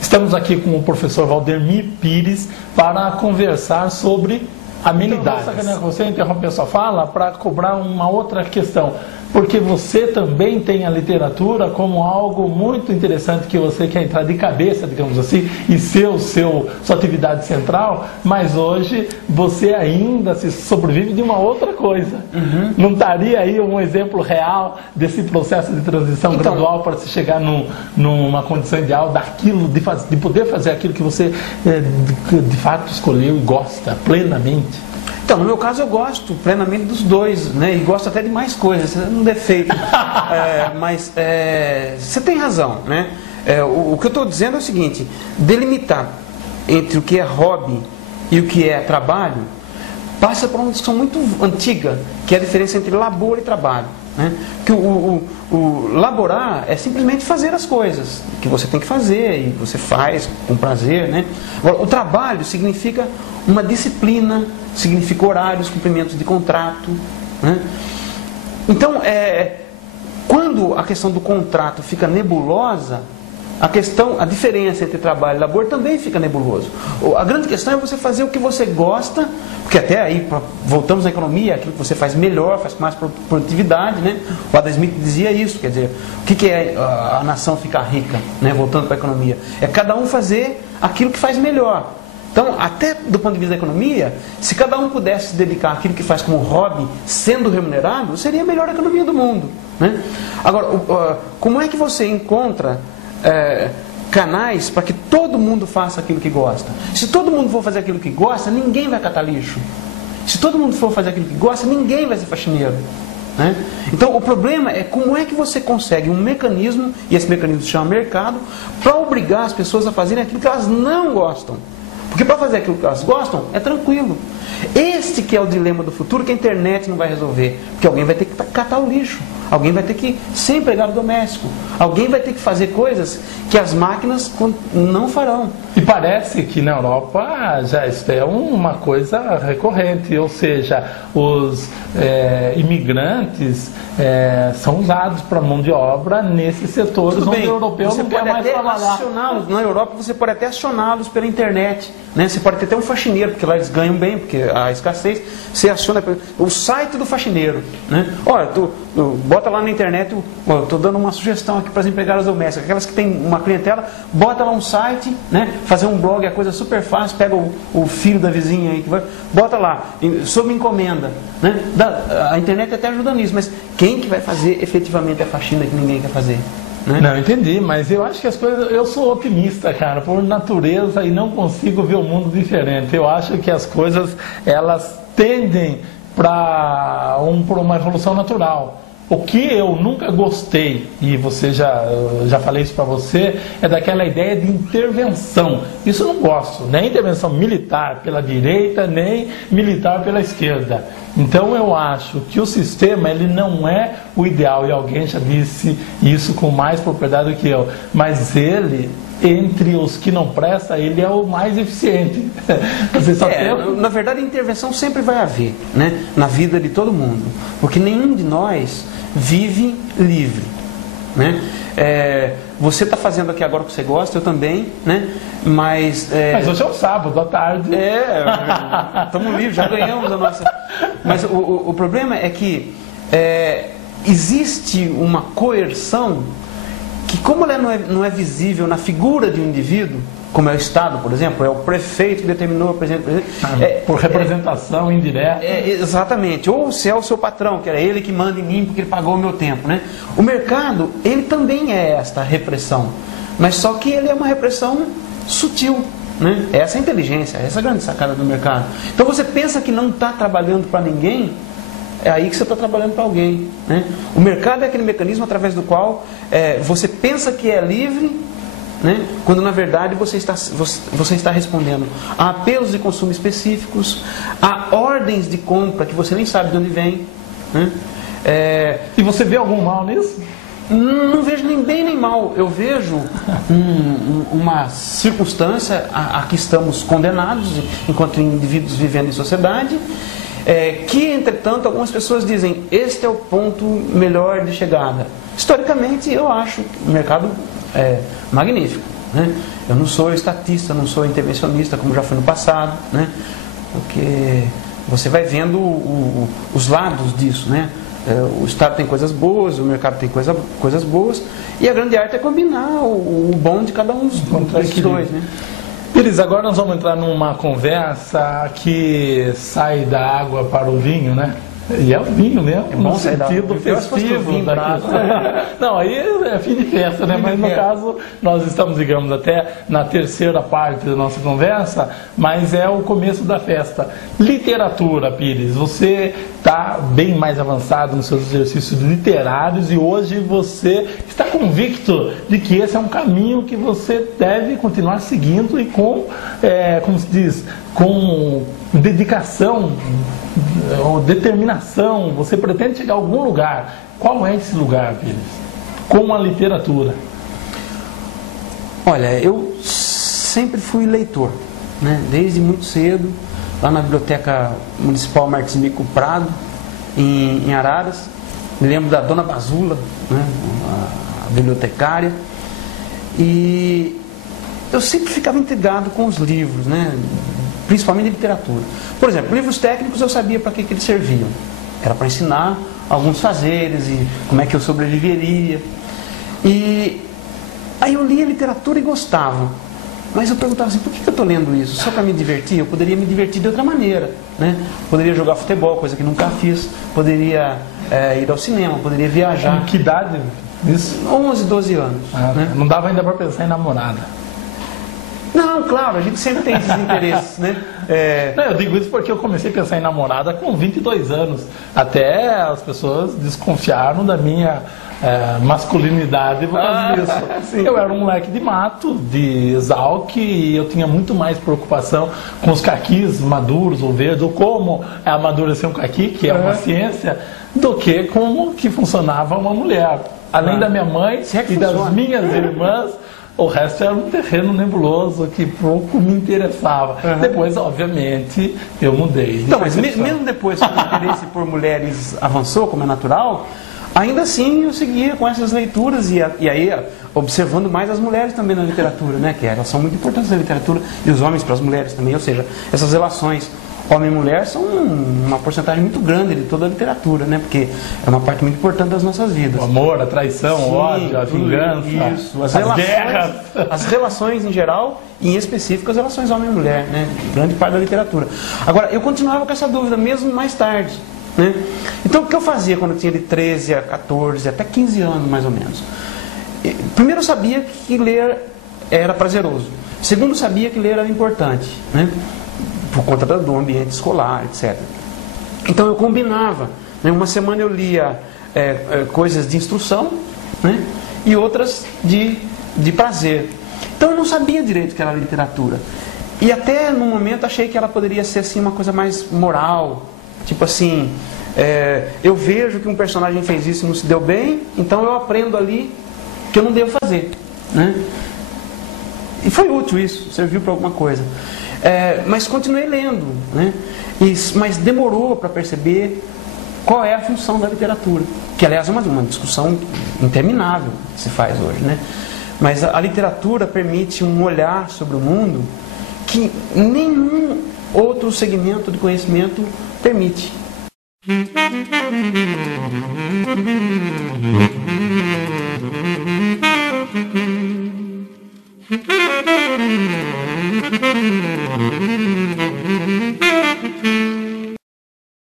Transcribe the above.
Estamos aqui com o professor Valdemir Pires para conversar sobre amenidades. Então, você interromper a sua fala para cobrar uma outra questão, porque você também tem a literatura como algo muito interessante que você quer entrar de cabeça, digamos assim, e sua atividade central, mas hoje você ainda se sobrevive de uma outra coisa. Não estaria aí um exemplo real desse processo de transição gradual para se chegar numa condição ideal daquilo, de poder fazer aquilo que você de fato escolheu e gosta plenamente? Então, no meu caso, eu gosto plenamente dos dois, né? E gosto até de mais coisas, é um defeito. Mas você tem razão, né? O que eu estou dizendo é o seguinte: delimitar entre o que é hobby e o que é trabalho passa por uma discussão muito antiga, que é a diferença entre labor e trabalho. Né? Que o laborar é simplesmente fazer as coisas que você tem que fazer e você faz com prazer, né? Agora, o trabalho significa uma disciplina, significa horários, cumprimentos de contrato, né? Então, quando a questão do contrato fica nebulosa, a diferença entre trabalho e labor também fica nebuloso. A grande questão é você fazer o que você gosta, porque até aí, voltamos à economia, aquilo que você faz melhor, faz com mais produtividade, né? O Adam Smith dizia isso, quer dizer, o que é a nação ficar rica, né? Voltando para a economia? É cada um fazer aquilo que faz melhor. Então, até do ponto de vista da economia, se cada um pudesse se dedicar àquilo que faz como hobby, sendo remunerado, seria a melhor economia do mundo, né? Agora, como é que você encontra canais para que todo mundo faça aquilo que gosta? Se todo mundo for fazer aquilo que gosta, ninguém vai catar lixo. Se todo mundo for fazer aquilo que gosta, ninguém vai ser faxineiro, né? Então o problema é como é que você consegue um mecanismo, e esse mecanismo se chama mercado, para obrigar as pessoas a fazerem aquilo que elas não gostam. Porque para fazer aquilo que elas gostam, é tranquilo. Este que é o dilema do futuro, que a internet não vai resolver. Porque alguém vai ter que catar o lixo. Alguém vai ter que ser empregado doméstico. Alguém vai ter que fazer coisas que as máquinas não farão. E parece que na Europa já isso é uma coisa recorrente. Ou seja, os imigrantes são usados para mão de obra nesses setores onde o europeu não quer mais trabalhar. Na Europa você pode até acioná-los pela internet, né? Você pode ter até um faxineiro, porque lá eles ganham bem, porque a escassez. Você aciona o site do faxineiro, né? Olha, bota lá na internet, estou dando uma sugestão aqui para as empregadas domésticas, aquelas que têm uma clientela, bota lá um site, né? Fazer um blog é coisa super fácil, pega o filho da vizinha aí, bota lá, sob encomenda, né? A internet até ajuda nisso, mas quem que vai fazer efetivamente a faxina que ninguém quer fazer? Né? Não, entendi, mas eu acho que as coisas... Eu sou otimista, cara, por natureza, e não consigo ver o mundo diferente. Eu acho que as coisas, elas tendem para uma evolução natural. O que eu nunca gostei, e você já falei isso para você, é daquela ideia de intervenção. Isso eu não gosto, nem intervenção militar pela direita, nem militar pela esquerda. Então eu acho que o sistema ele não é o ideal, e alguém já disse isso com mais propriedade do que eu, mas ele, entre os que não prestam, ele é o mais eficiente. Você só Na verdade, a intervenção sempre vai haver, né? Na vida de todo mundo, porque nenhum de nós vive livre, né? Você está fazendo aqui agora o que você gosta, eu também, né? Mas hoje é um sábado à tarde. Estamos livres, já ganhamos a nossa. Mas o problema é que existe uma coerção que, como ela não é visível na figura de um indivíduo, como é o Estado, por exemplo, é o prefeito que determinou o presidente. Por representação indireta. Exatamente. Ou se é o seu patrão, que era ele que manda em mim porque ele pagou o meu tempo, né? O mercado, ele também é esta repressão, mas só que ele é uma repressão sutil, né? Essa é a inteligência, essa é a grande sacada do mercado. Então você pensa que não está trabalhando para ninguém, é aí que você está trabalhando para alguém, né? O mercado é aquele mecanismo através do qual você pensa que é livre, né? Quando na verdade você está respondendo a apelos de consumo específicos, a ordens de compra que você nem sabe de onde vem, né? E você vê algum mal nisso? Não vejo nem bem nem mal. Eu vejo uma circunstância a que estamos condenados enquanto indivíduos vivendo em sociedade, que, entretanto, algumas pessoas dizem, este é o ponto melhor de chegada. Historicamente, eu acho o mercado magnífico, né? Eu não sou estatista, não sou intervencionista, como já fui no passado, né? Porque você vai vendo os lados disso, né? O Estado tem coisas boas, o mercado tem coisas boas, e a grande arte é combinar o bom de cada um desses dois, né? Pires, agora nós vamos entrar numa conversa que sai da água para o vinho, né? E é o vinho mesmo, no sentido festivo da questão. Não, aí é fim de festa, né? Mas no caso, nós estamos, digamos, até na terceira parte da nossa conversa, mas é o começo da festa. Literatura, Pires, você está bem mais avançado nos seus exercícios literários e hoje você está convicto de que esse é um caminho que você deve continuar seguindo e com, como se diz, com dedicação ou determinação, você pretende chegar a algum lugar. Qual é esse lugar, Pires? Com a literatura? Olha, eu sempre fui leitor, né? Desde muito cedo, lá na Biblioteca Municipal Martins Mico Prado, em Araras. Me lembro da Dona Bazula, né? A bibliotecária. E eu sempre ficava intrigado com os livros, né? Principalmente de literatura. Por exemplo, livros técnicos eu sabia para que eles serviam. Era para ensinar alguns fazeres e como é que eu sobreviveria. E aí eu lia literatura e gostava. Mas eu perguntava assim, por que eu estou lendo isso? Só para me divertir? Eu poderia me divertir de outra maneira, né? Poderia jogar futebol, coisa que nunca fiz. Poderia ir ao cinema, poderia viajar. Com que idade isso? 11, 12 anos. Né? Não dava ainda para pensar em namorada. Não, claro, a gente sempre tem esses interesses, né? Não, eu digo isso porque eu comecei a pensar em namorada com 22 anos. Até as pessoas desconfiaram da minha masculinidade por causa disso. Sim. Eu era um moleque de mato, de Exalc, e eu tinha muito mais preocupação com os caquis maduros ou verdes, ou como amadurecer um caqui, que é uma ciência, do que como que funcionava uma mulher. Além da minha mãe e das minhas irmãs, o resto era um terreno nebuloso que pouco me interessava. Depois, obviamente, eu mudei. Então, mas mesmo depois que o interesse por mulheres avançou, como é natural, ainda assim eu seguia com essas leituras e aí observando mais as mulheres também na literatura, né? Que elas são muito importantes na literatura e os homens para as mulheres também. Ou seja, essas relações homem e mulher são uma porcentagem muito grande de toda a literatura, né? Porque é uma parte muito importante das nossas vidas. O amor, a traição, o ódio, a vingança, isso, as guerras. As relações em geral e em específico as relações homem e mulher, né? Grande parte da literatura. Agora, eu continuava com essa dúvida mesmo mais tarde, né? Então, o que eu fazia quando eu tinha de 13 a 14, até 15 anos mais ou menos? Primeiro, eu sabia que ler era prazeroso. Segundo, eu sabia que ler era importante, né? Por conta do ambiente escolar, etc. Então eu combinava, né? Uma semana eu lia coisas de instrução, né? E outras de prazer. Então eu não sabia direito o que era literatura. E até no momento achei que ela poderia ser assim, uma coisa mais moral. Tipo assim, eu vejo que um personagem fez isso e não se deu bem, então eu aprendo ali que eu não devo fazer, né? E foi útil isso, serviu para alguma coisa. Mas continuei lendo, né? Mas demorou para perceber qual é a função da literatura, que aliás é uma discussão interminável que se faz hoje, né? Mas a literatura permite um olhar sobre o mundo que nenhum outro segmento de conhecimento permite.